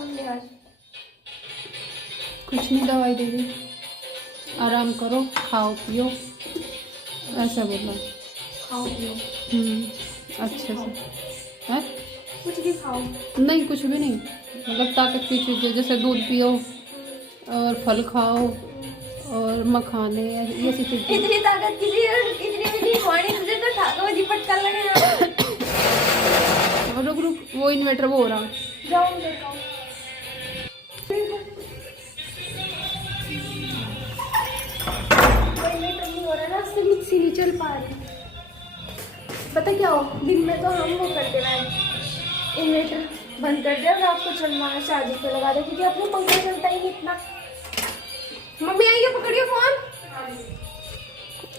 Mummy आज? कुछ नहीं, दवाई दे दी, आराम करो, खाओ पियो, ऐसा बोला। खाओ पियो अच्छे से है। कुछ भी खाओ। नहीं कुछ भी नहीं, मतलब ताकत की चीज़ें जैसे दूध पियो और फल खाओ और मखाने, ये सी चीज़ें। इतनी ताकत की चीज, इतनी भी नहीं खानी तुझे तो ठाका बजी पटका लगे ना। और रुक रुक, वो इन्वर्टर वो हो रहा। जाओ देखो। हो रहा है ना, उससे मिक्सी नहीं चल पा रही। पता क्या हो, दिन में तो हम वो करते हैं, इन्वर्टर बंद कर दिया, रात को चलना है चार्जिंग पे लगा दे, क्योंकि अपने पंखा चलता ही नहीं इतना। मम्मी आई है, पकड़ियो फोन।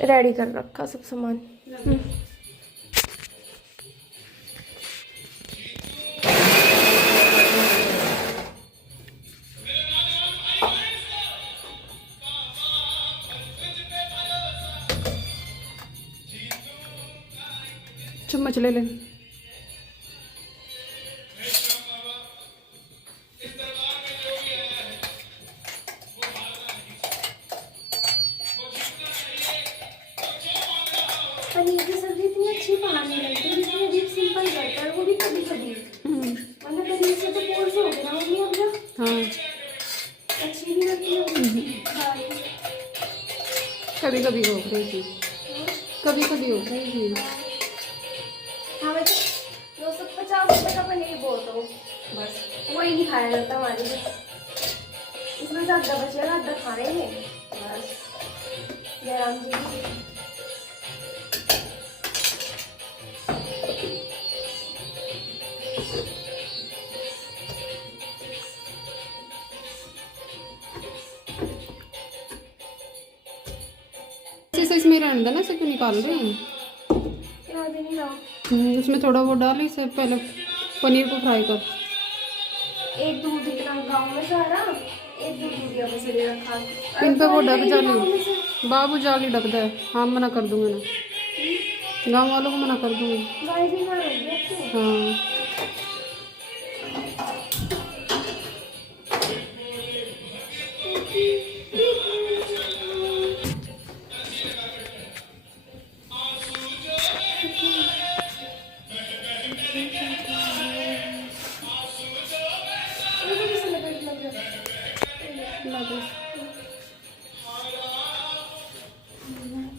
रेडी कर रखा सब सामान। चम्मच ले ले। पनीर की सब्जी इतनी अच्छी बाहर नहीं लगती, जितनी अजीब सिंपल करता है वो भी कभी कभी। मतलब पनीर से तो कोर्स हो गया मम्मी अब जो। हाँ अच्छी नहीं लगती है। कभी कभी हो गई थी, कभी कभी हो गई थी। हाँ वैसे 250 रुपये का पनीर बहुत हो, बस वही नहीं खाया जाता हमारे से। इसमें से आधा बचेगा, आधा खाने में बस। जयराम जी ऐसे इसमें रहने देना, इसे क्यों निकाल रहे हैं? नहीं लाओ। उसमें थोड़ा वो डाल, इसे पहले पनीर को फ्राई कर। एक दूध इतना गाँव में सारा, एक दूध दूधिया में से ले रखा। इन पे वो डक जाली, बाबू जाली डक दे। हाँ मना कर दूंगा ना, गाँव वालों को मना कर दूंगी। गाय भी ना होगी। हाँ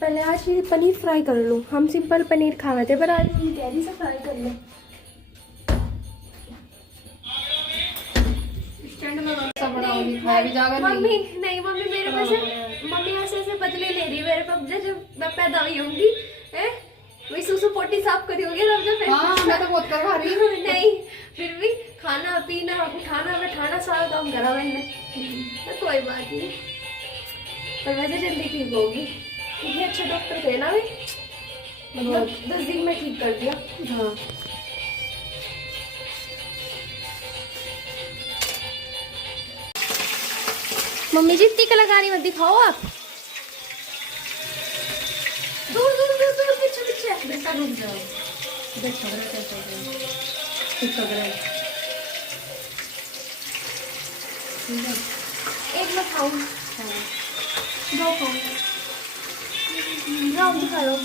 पहले आज ये पनीर फ्राई कर लूँ, हम सिंपल पनीर खा रहे थे पर आज ये गहरी से फ्राई कर लें। मम्मी नहीं, मम्मी मेरे पास मम्मी ऐसे ऐसे बदले ले रही है मेरे पास, जब मैं पैदा हुई होंगी वही सुसु पोटी साफ करी होगी तब जब। हाँ मैं तो बहुत कर रही हूँ। नहीं फिर भी खाना पीना उठाना बैठाना सारा काम करा मैंने, तो कोई बात नहीं। पर वैसे जल्दी ठीक होगी, इतने अच्छे डॉक्टर थे ना भाई, मतलब 10 दिन में ठीक कर दिया। हाँ मम्मी जी इतनी कलाकारी मत दिखाओ आप, दूर दूर दूर दूर पीछे पीछे। बेटा रुक जाओ, देख खबर है कैसे हो गया, ठीक खबर है। एक मैं खाऊं, दो खाऊं, जाओ दिखा लो।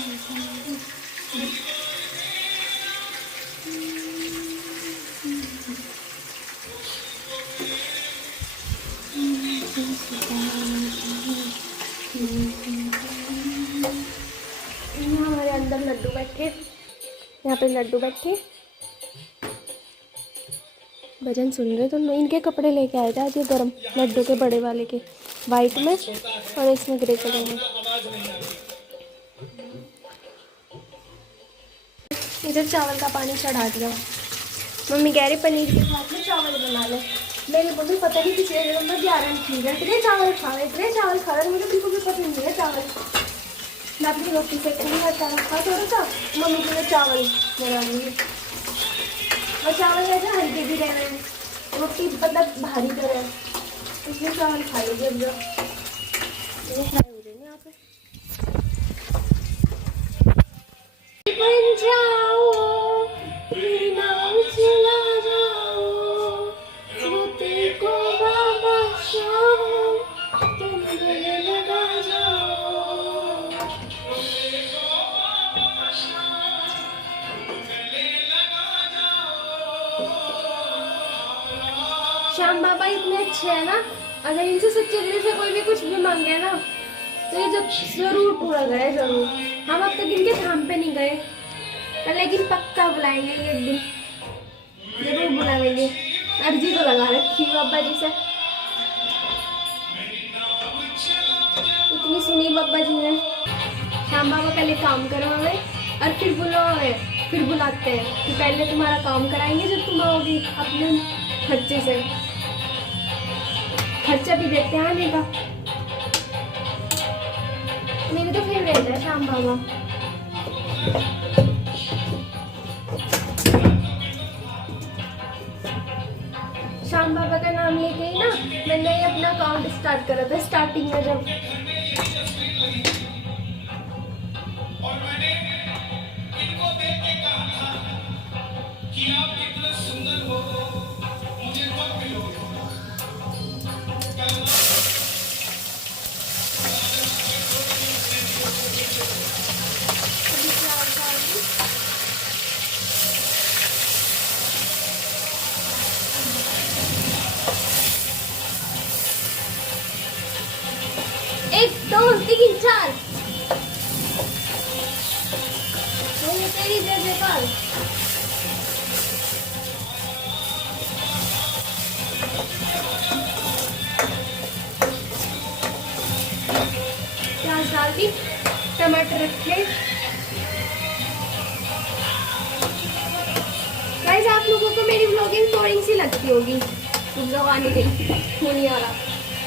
हमारे अंदर लड्डू बैठे, यहाँ पे लड्डू बैठे भजन सुन रहे, तो इनके कपड़े लेके आए थे आज, ये गरम लड्डू के बड़े वाले के, वाइट में और इसमें ग्रे कलर में। इधर चावल का पानी चढ़ा दिया, मम्मी कह रही पनीर के साथ में चावल बना ले। मेरी मम्मी पता नहीं किसी नंबर 11 ठीक है, इतने चावल खा रहे, मुझे बिल्कुल भी पसंद नहीं है चावल। मैं अपनी रोटी से चावल खा थोड़ा सा, मम्मी के लिए चावल बना लूँगी। और चावल ऐसे हल्के भी रह रहे हैं, रोटी मतलब भारी कर रहे हैं, इसलिए चावल खा लीजिए अब जो ये फ्राई हो जाएंगे यहाँ पे। बन जाओ, मेरी नाव चला जाओ, वो श्याम बाबा इतने अच्छे हैं ना, अगर इनसे सच्चे दिल से कोई भी कुछ भी मांगे ना तो ये जरूर पूरा करे, जरूर। हम अब तक इनके धाम पे नहीं गए पर लेकिन पक्का बुलाएंगे एक दिन, जरूर बुलाएंगे। अर्जी तो लगा रखी बाबा जी से, इतनी सुनी बाबा जी ने। श्याम बाबा पहले काम करो हमें और फिर बुलाओ हमें, फिर बुलाते हैं कि पहले तुम्हारा काम कराएंगे जब तुम आओगी अपने खर्चे से, खर्चा भी देते हैं आने का। मेरे तो फेवरेट है श्याम बाबा। श्याम बाबा का नाम लेके ही ना मैंने अपना अकाउंट स्टार्ट करा था स्टार्टिंग में जब। एक दो तीन चार, तेरी जय जयकार। प्याज डाल दी, टमाटर रखे। गाइस आप लोगों को मेरी व्लॉगिंग बोरिंग सी लगती होगी, तुम लोग आने गई नहीं आ रहा,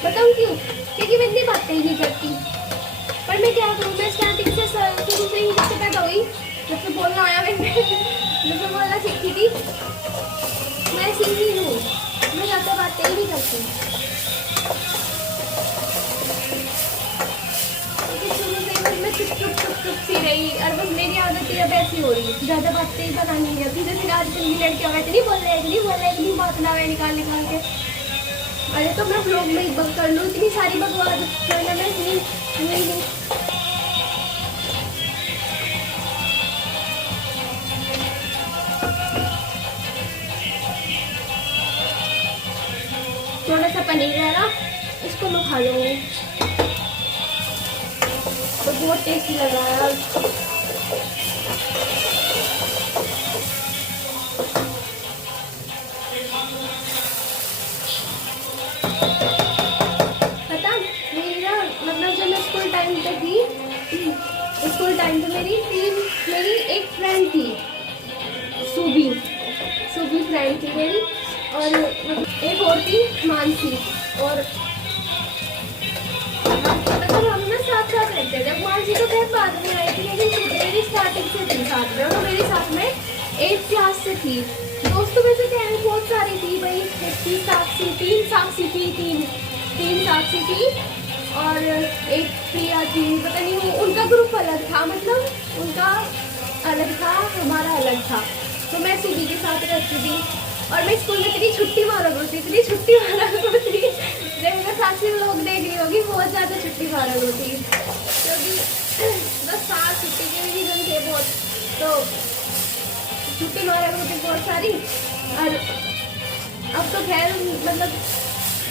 बताऊँ क्यों? क्योंकि मैं इतनी बातें ही नहीं करती। पर मैं क्या करूँ, मैं स्टार्टिंग से शुरू से ही जब पैदा हुई, जब से बोलना आया मैंने जब से बोलना सीखी थी, मैं ऐसी ही हूँ, मैं ज़्यादा बातें ही नहीं करती। क्योंकि शुरू से ही मैं चुप सी रही और बस मेरी आदत अब ऐसी हो रही है, ज़्यादा बातें ही बनानी नहीं आती। जैसे आजकल की लड़कियाँ वैसे नहीं बोल रहे, इतनी बात ना है निकाल के। अरे तो मैं ब्लॉग में ही बक कर लूँ, इतनी सारी बकवास मैं इतनी नहीं। थोड़ा सा पनीर है ना, इसको मैं खा लूँगी तो बहुत टेस्टी लग रहा है। पता मेरी ना मतलब जब मैं स्कूल टाइम पे थी, स्कूल टाइम पे मेरी एक फ्रेंड थी, सूबी फ्रेंड थी मेरी, और एक और थी मानसी। और मतलब हम ना साथ रहते थे। जब मानसी तो खैर बाद में आई थी, लेकिन मेरी स्टार्टिंग से थी साथ में, और मेरे साथ में 8th क्लास से थी। दोस्तों में से क्या बहुत सारी थी भाई, तीन साक्षी थी और एक प्रिया थी, पता नहीं उनका ग्रुप अलग था, मतलब उनका अलग था, हमारा अलग था। तो मैं सूबी के साथ रहती थी और मैं स्कूल में इतनी छुट्टी मारा करती जब मैं साक्षी लोग देख रही होगी, बहुत ज़्यादा छुट्टी मारा होती, क्योंकि 10 साल छुट्टी के भी दिन थे बहुत, तो छुट्टी मारा होती बहुत सारी। और अब तो खैर मतलब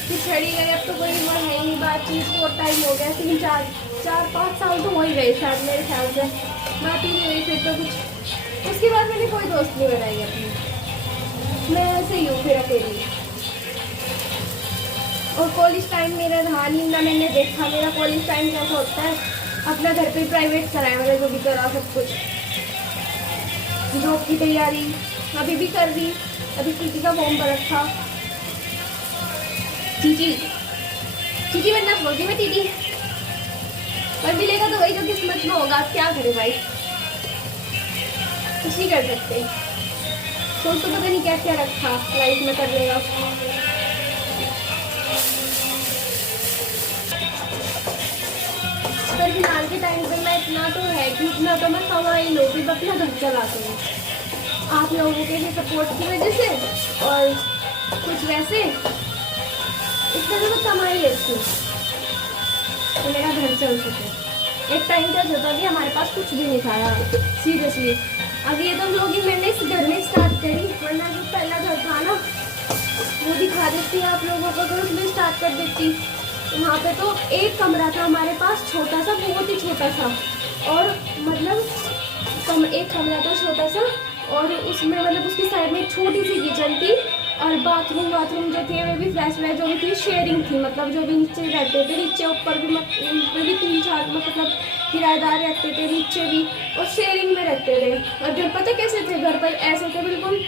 पिछड़ी गए, अब तो कोई वो है ही बातचीत, बहुत टाइम हो गया, 4-5 साल तो हो ही गए शायद मेरे ख्याल से, बात ही नहीं हुई फिर तो कुछ। उसके बाद मैंने कोई दोस्त नहीं बनाई अपनी, मैं ऐसे ही हूँ फिर अकेली। और कॉलेज टाइम मेरा रहा नहीं ना, मैंने देखा मेरा कॉलेज टाइम कैसा होता है। अपना घर पे प्राइवेट कराया मैंने, जो भी करा सब कुछ। जॉब की तैयारी अभी भी कर रही, अभी चीची का फॉर्म भर रखा। चीची बनना सोची मैं दीदी, पर मिलेगा तो वही जो किस्मत में होगा, क्या करे भाई, कुछ नहीं कर सकते। सोच तो पता नहीं क्या क्या रखा लाइफ में कर लेगा। पर फिलहाल के टाइम पे मैं इतना तो है कि इतना तो मैं कमा ही लूँ कि अपना घर चलाती हूँ, आप लोगों के लिए सपोर्ट की वजह से, और कुछ वैसे इतना तो मैं कमा ही लेती हूँ तो मेरा घर चल सके। एक टाइम का होता कि हमारे पास कुछ भी नहीं था यार, सीरियसली। अब ये तो लोग ही मैंने इस घर में स्टार्ट करी, वरना जो पहला घर था ना वो दिखा देती आप लोगों को, तो उसमें स्टार्ट कर देती। वहाँ पे तो एक कमरा था हमारे पास छोटा सा, बहुत ही छोटा सा, और मतलब एक कमरा था छोटा सा, और उसमें मतलब उसकी साइड में एक छोटी सी किचन थी, और बाथरूम जो थे वो भी फ्लैश जो भी थी शेयरिंग थी, मतलब जो भी नीचे रहते थे, नीचे ऊपर भी ऊपर भी 3-4 मतलब किराएदार रहते थे नीचे भी, और शेयरिंग में रहते थे। और घर पता कैसे थे, घर पर ऐसे थे बिल्कुल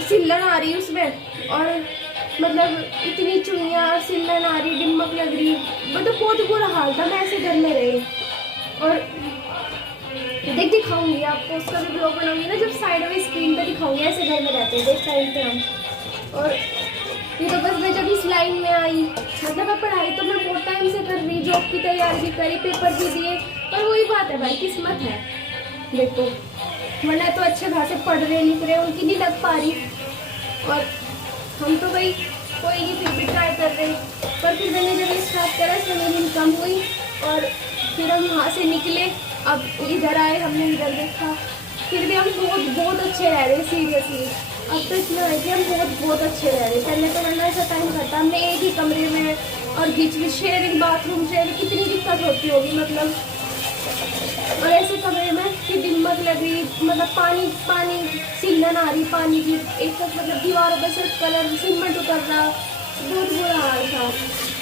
सिल्लन आ रही उसमें, और मतलब इतनी चुनिया, सिल्लन आ रही, डिम्मक लग रही, मतलब बहुत बुरा हाल था। मैं ऐसे घर में रही, और दिखाऊंगी आपको, उसका भी ब्लॉग बनाऊंगी ना, जब साइड में स्क्रीन पे दिखाऊंगी। ऐसे घर में रहते थे इस टाइम पे हम। और ये तो बस मैं जब इस लाइन में आई, मतलब मैं पढ़ाई तो मैं बहुत टाइम से कर रही, जॉब की तैयारी भी करी, पेपर भी दिए, पर वही बात है भाई, किस्मत है देखो, वरना तो अच्छे खासे पढ़ रहे लिख रहे, उनकी नहीं लग पा रही, और हम तो भाई कोई नहीं, फिर भी ट्राई कर रहे। पर फिर मैंने जब स्टार्ट करा तो मेरी इनकम हुई, और फिर हम वहाँ से निकले, अब इधर आए, हमने इधर देखा, फिर भी हम बहुत अच्छे रह रहे सीरियसली। अब तो इतना है कि हम बहुत अच्छे रह रहे। पहले तो वरना ऐसा टाइम करता, हमने एक ही कमरे में, और बीच में शेयरिंग, बाथरूम शेयरिंग, कितनी दिक्कत होती होगी मतलब, और ऐसे कमरे में कि दिम्मक लग रही, मतलब पानी सिल्लन आ रही पानी की, एक तो मतलब दीवारों पर सिर्फ कलर सीमेंट उतर रहा, बहुत बुरा हाल था।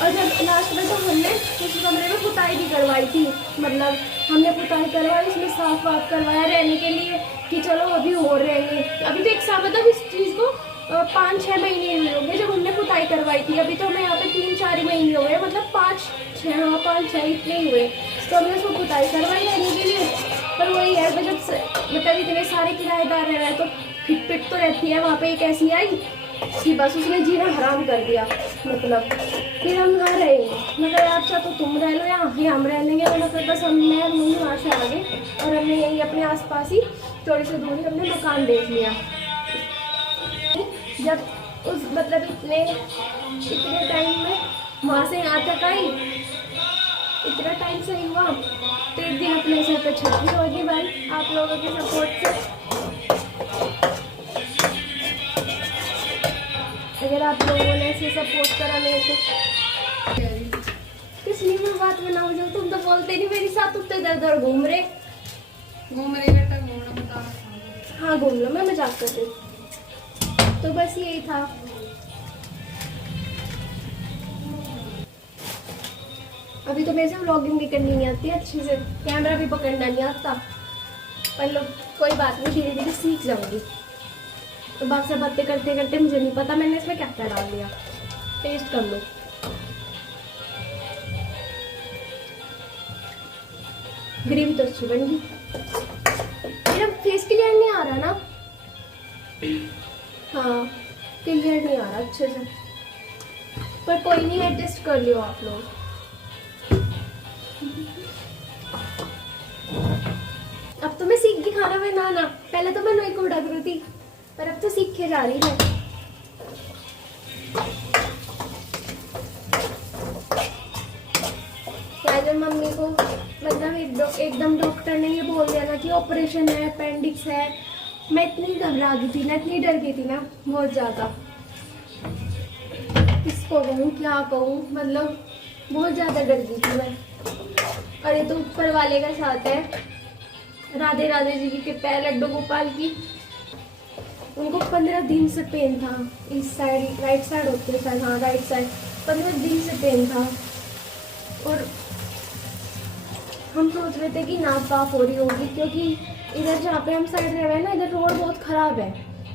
और जब लास्ट में तो हमने उस कमरे में पुताई भी करवाई थी, मतलब हमने पुताई करवाई, उसमें साफ वाफ करवाया रहने के लिए कि चलो अभी हो रहेंगे। अभी तो एक साल, मतलब इस चीज़ को 5-6 महीने हुए होंगे जब हमने पुताई करवाई थी। अभी तो हमें यहाँ पे 3-4 महीने हो गए, मतलब 5-6 इतने ही हुए, तो हमने उसको पुताई करवाई रहने के लिए। पर वही है, जब मतलब इतने सारे किराएदार रह रहे हैं तो खिटपिट तो रहती है। वहाँ पे एक ऐसी आई कि बस उसने जीना हराम कर दिया, मतलब फिर हम यहाँ रहेंगे, मगर अच्छा तो तुम रह लो, यहाँ हम रह लेंगे, मतलब बस मैं रूम वहाँ से आ गए, और हमने यहीं अपने आसपास ही थोड़ी सी दूरी हमने मकान देख लिया। जब उस मतलब इतने टाइम में वहाँ से यहाँ तक आई, इतना टाइम सही हुआ, तो एक दिन अपने सर पे छत भी होगी भाई, आप लोगों के सपोर्ट से। अगर आप लोगों ने ऐसे सपोर्ट करा मेरे को, किस लिए मैं बात बनाऊँ, जो तुम तो बोलते नहीं मेरे साथ, तुम तो इधर उधर घूम रहे बेटा, घूमना बता। हाँ घूम लो, मैं मजाक कर रही। तो बस यही था। अभी तो मेरे से व्लॉगिंग भी करनी नहीं आती अच्छे से, कैमरा भी पकड़ना नहीं आता, पर लोग कोई बात नहीं, धीरे धीरे सीख जाऊंगी। तो बात से बातें करते करते मुझे नहीं पता मैंने इसमें क्या क्या डाल दिया, टेस्ट कर लो। ग्रेवी तो अच्छी बन गई, मेरा फेस क्लियर नहीं आ रहा ना, हाँ क्लियर नहीं आ रहा अच्छे से, पर कोई नहीं, एडजस्ट कर लियो आप लोग। अब तो मैं सीख गई खाना बनाना, पहले तो मैं नहीं को उड़ा करी थी, पर अब तो सीखे जा रही है। अगर मम्मी को मतलब एकदम डॉक्टर ने ये बोल दिया ना कि ऑपरेशन है, अपेंडिक्स है, मैं इतनी घबरा गई थी ना, इतनी डर गई थी ना, बहुत ज़्यादा। किसको कहूँ, क्या कहूँ, मतलब बहुत ज़्यादा डर गई थी मैं। और ये तो ऊपर वाले का साथ है, राधे राधे जी की कृपा है, लड्डू गोपाल की। उनको 15 दिन से पेन था, इस साइड राइट साइड होती है, हाँ राइट साइड, 15 दिन से पेन था। और हम सोच रहे थे कि नाक पाप हो रही होगी, क्योंकि इधर जहाँ पे हम साइड रह रहे हैं ना, इधर रोड बहुत ख़राब है,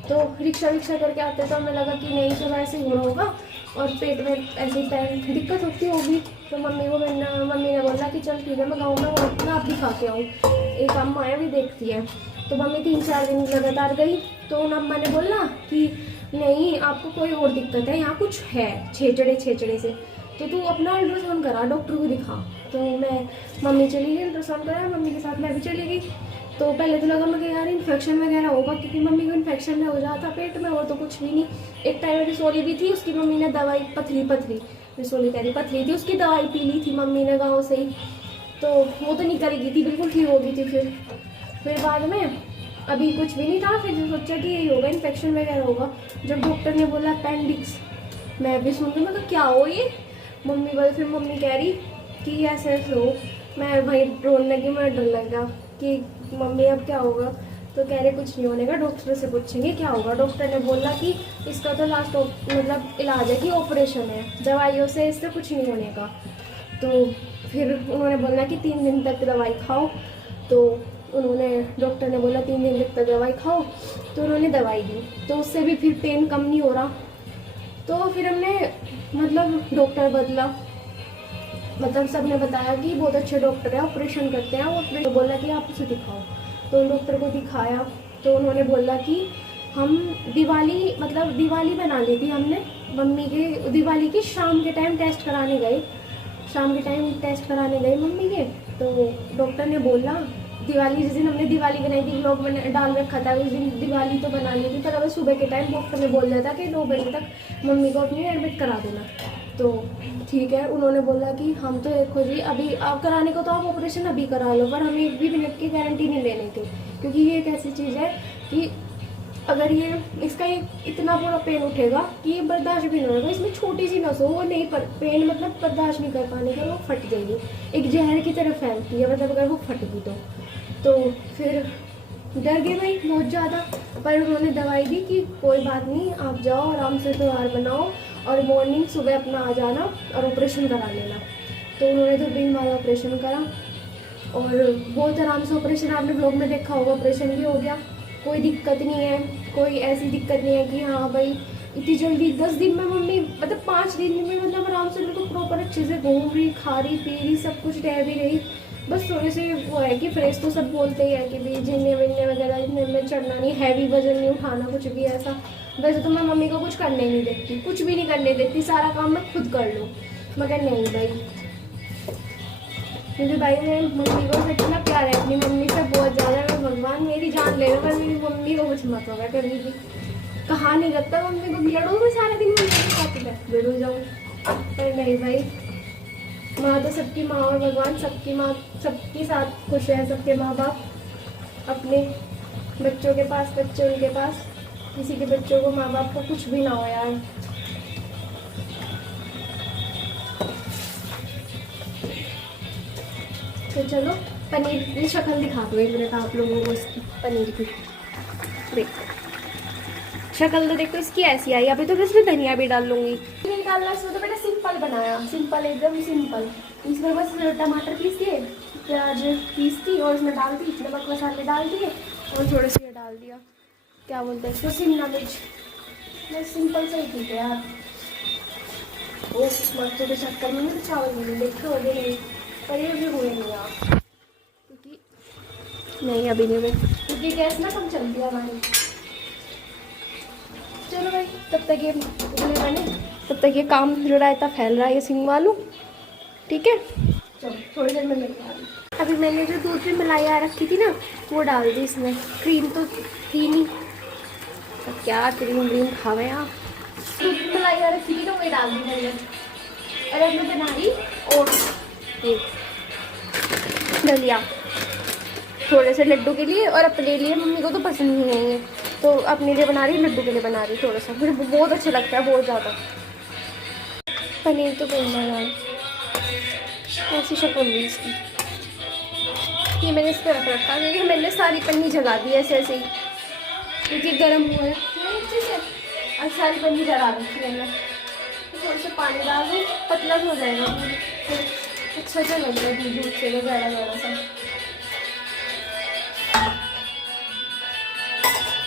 तो रिक्शा करके आते तो हमें लगा कि नहीं चलो ऐसे हो रहा होगा, और पेट में ऐसे पैर दिक्कत होती होगी। तो मम्मी ने बोला कि चल ठीक है, मैं गाँव में नाप दिखा के आऊँ, एक अम्मा है भी देखती है। तो मम्मी 3-4 दिन लगातार गई, तो उन अम्मा ने बोला कि नहीं आपको कोई और दिक्कत है, यहाँ कुछ है छेचड़े से, तो तू अपना अल्ट्रासाउंड करा, डॉक्टर को दिखा। तो मैं मम्मी चली गई, अल्ट्रासाउंड कराया, मम्मी के साथ मैं भी चली गई। तो पहले तो लगा मुझे यार इन्फेक्शन वगैरह होगा, क्योंकि मम्मी को इन्फेक्शन में हो जाता पेट में, और तो कुछ भी नहीं। एक टाइम में रिसोली भी थी, उसकी मम्मी ने दवाई पथरी रिसोली कह रही पथरी थी, उसकी दवाई पी ली थी मम्मी ने गाँव से ही, तो वो तो निकल गई थी, बिल्कुल ठीक हो गई थी। फिर बाद में अभी कुछ भी नहीं था, फिर सोचा कि यही होगा, इन्फेक्शन वगैरह होगा। जब डॉक्टर ने बोला अपेंडिक्स, मैं भी सुन रही, मैं क्या हो ये, मम्मी बोल, फिर मम्मी कह रही कि ऐसे ऐसे हो। मैं भाई रोने लगी, मैं डर लगा कि मम्मी अब क्या होगा। तो कह रहे कुछ नहीं होने का, डॉक्टर से पूछेंगे क्या होगा। डॉक्टर ने बोला कि इसका तो लास्ट मतलब इलाज है कि ऑपरेशन है, दवाइयों से इससे कुछ नहीं होने का। तो फिर उन्होंने बोला कि 3 दिन तक दवाई खाओ। तो उन्होंने, डॉक्टर ने बोला 3 दिन तक दवाई खाओ, तो उन्होंने दवाई दी, तो उससे भी फिर पेन कम नहीं हो रहा। तो फिर हमने मतलब डॉक्टर बदला, मतलब सब ने बताया कि बहुत अच्छे डॉक्टर है, ऑपरेशन करते हैं, ऑपरेशन बोला कि आप उसे दिखाओ। तो उन डॉक्टर को दिखाया, तो उन्होंने बोला कि हम दिवाली, मतलब दिवाली बना ली थी हमने मम्मी के, दिवाली की शाम के टाइम टेस्ट कराने गए, शाम के टाइम टेस्ट कराने गए मम्मी के। तो डॉक्टर ने बोला, दिवाली जिस दिन हमने दिवाली बनाई थी, व्लॉग में डाल रखा था, उस दिन दिवाली तो बना ली थी, पर अब सुबह के टाइम डॉक्टर ने बोल दिया था कि 9 बजे तक मम्मी को अपनी एडमिट करा देना। तो ठीक है, उन्होंने बोला कि हम तो देखो जी, अभी आप कराने को तो आप ऑपरेशन अभी करा लो, पर हमें 1 भी मिनट की गारंटी नहीं लेनी थी, क्योंकि ये एक ऐसी चीज़ है कि अगर ये इसका इतना पूरा पेन उठेगा कि ये बर्दाश्त भी नहीं होगा। इसमें छोटी सी नस हो, वो नहीं पर पेन मतलब बर्दाश्त नहीं कर पाने का, वो फट जाएगी, एक जहर की तरह फैलती है, मतलब अगर वो फट गई तो फिर डर गए भाई बहुत ज़्यादा। पर उन्होंने दवाई दी कि कोई बात नहीं, आप जाओ आराम से त्योहार बनाओ और मॉर्निंग सुबह अपना आ जाना और ऑपरेशन करा लेना। तो उन्होंने 2 दिन बाद ऑपरेशन करा और बहुत आराम से ऑपरेशन, आपने ब्लॉग में देखा होगा, ऑपरेशन भी हो गया, कोई दिक्कत नहीं है, कोई ऐसी दिक्कत नहीं है कि हाँ भाई इतनी जल्दी 10 दिन में मम्मी, मतलब 5 दिन में मतलब आराम से बिल्कुल प्रॉपर अच्छे से घूम रही, खा रही, पी रही, सब कुछ रह भी रही। बस थोड़े से वो है कि फ्रेश, तो सब बोलते ही है कि भी जिन्ने विन्ने वगैरह इतने में चढ़ना नहीं, हैवी वजन नहीं उठाना, कुछ भी ऐसा। वैसे तो मैं मम्मी को कुछ करने नहीं देती, कुछ भी नहीं करने देती, सारा काम मैं खुद कर लूँ, मगर नहीं भाई, क्योंकि भाई मैं मम्मी को इतना प्यार है अपनी मम्मी से बहुत ज़्यादा। मैं भगवान मेरी जान ले रहा, पर मेरी मम्मी को कुछ मत होगा कभी भी, कहा नहीं लगता मम्मी को, लड़ो मैं सारा दिन मम्मी के साथ लड़ू जाऊँ, पर नहीं भाई, माँ तो सबकी माँ, और भगवान सबकी माँ सबके साथ खुश है, सबके माँ बाप अपने बच्चों के पास, बच्चे उनके पास, किसी के बच्चों को, माँ बाप को कुछ भी ना हो यार। तो चलो पनीर की शक्ल दिखा दो एक मिनट आप लोगों को, इसकी पनीर की देखो शक्ल, तो देखो इसकी ऐसी आई। अभी तो मैं इसमें धनिया भी डाल लूँगी, नहीं डालना इसमें, तो मैंने सिंपल बनाया, सिंपल एकदम सिंपल। इसमें बस टमाटर पीस दिए, प्याज पीस दी और इसमें डाल दी, नमक मसाले डाल दिए और थोड़े से डाल दिया, क्या बोलते हैं इसको, शिमला मिर्च, बस सिंपल से ही ठीक है यार। वो मर्चों के चक्कर में तो चावल नहीं देखते हो गए, पर ये भी हुए नहीं आप, क्योंकि नहीं अभी नहीं हुए, क्योंकि गैस ना कम चलती है हमारी। चलो भाई तब तक ये बने, तब तक ये काम जो रायता फैल रहा है ये सिंगवा लूँ, ठीक है। चलो थोड़ी देर में मिलता हूँ। अभी मैंने जो दूध में मलाई आ रखी थी ना, वो डाल दी इसमें, क्रीम तो थी नहीं, तो क्या क्रीम व्रीम खावे आप, दूध में मलाई आ रखी थी ना, वही डाल दी मैंने। और अब मैं बना रही और दलिया थोड़े से लड्डू के लिए, और अपने लिए, मम्मी को तो पसंद ही नहीं है, तो अपने लिए बना रही, लड्डू के लिए बना रही थोड़ा सा, मुझे बहुत अच्छा लगता है, बहुत ज़्यादा। पनीर तो बनना यार, ऐसी शक्ल हुई इसकी। ये मैंने इस पर रख रखा, क्योंकि मैंने सारी पन्नी जला दी ऐसे ऐसे ही, क्योंकि गर्म हुआ है अच्छे से, और सारी पन्नी जला रखी मैंने। थोड़ा सा पानी डाल दूँ, पतला हो जाएगा, अच्छा सा लग रहा है दूध से ज़्यादा ज़्यादा सा।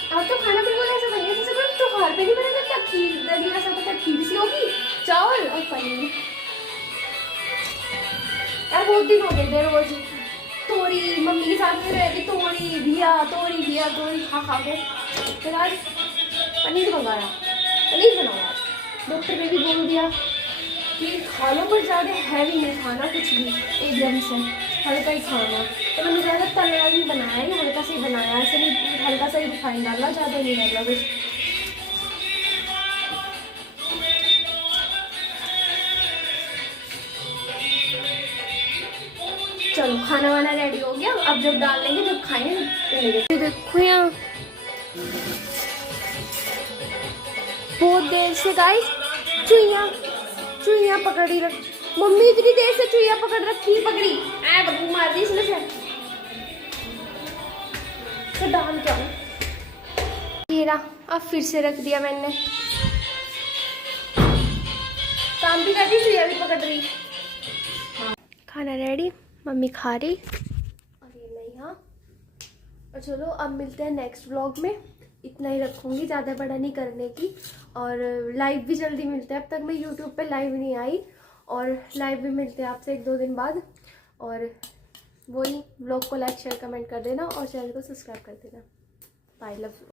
आप तो खाना भी बोला ऐसा बनिए, जैसे कोई त्योहार पे नहीं बना था, खीर दलिया सब, तो खीर सी होगी, चावल और पनीर। यार बहुत दिन हो गए थे रोज तोरी, मम्मी के साथ में रहती, तोरी घिया तोरी खा खा के, फिर आज पनीर मंगाया, पनीर बनाया। डॉक्टर ने भी बोल दिया कि खा लो, पर ज़्यादा हैवी नहीं खाना कुछ भी, एकदम से हल्का ही खाना। तो मैंने ज़्यादा तला भी बनाया ही, हल्का से ही बनाया, ऐसे नहीं, हल्का सा ही रिफाइन डाला, ज़्यादा नहीं डाला बस। चलो खाना वाना रेडी हो गया, अब जब डाल लेंगे जब खाएंगे ये देखो यहाँ बहुत देर से गाइस चुईया पकड़ी रख। मम्मी इतनी देर से चुईया पकड़ रखी पकड़ी ऐ बदबू मार दी इसने तो डाल क्या ये रहा। अब फिर से रख दिया मैंने। काम भी कर रही चुईया भी पकड़ रही। खाना रेडी, मम्मी खा रही और ये मैं यहाँ। और चलो अब मिलते हैं नेक्स्ट व्लॉग में। इतना ही रखूँगी, ज़्यादा बड़ा नहीं करने की। और लाइव भी जल्दी मिलते हैं। अब तक मैं यूट्यूब पे लाइव नहीं आई और लाइव भी मिलते हैं आपसे 1-2 दिन बाद। और वही व्लॉग को लाइक शेयर कमेंट कर देना और चैनल को सब्सक्राइब कर देना। Bye, love you.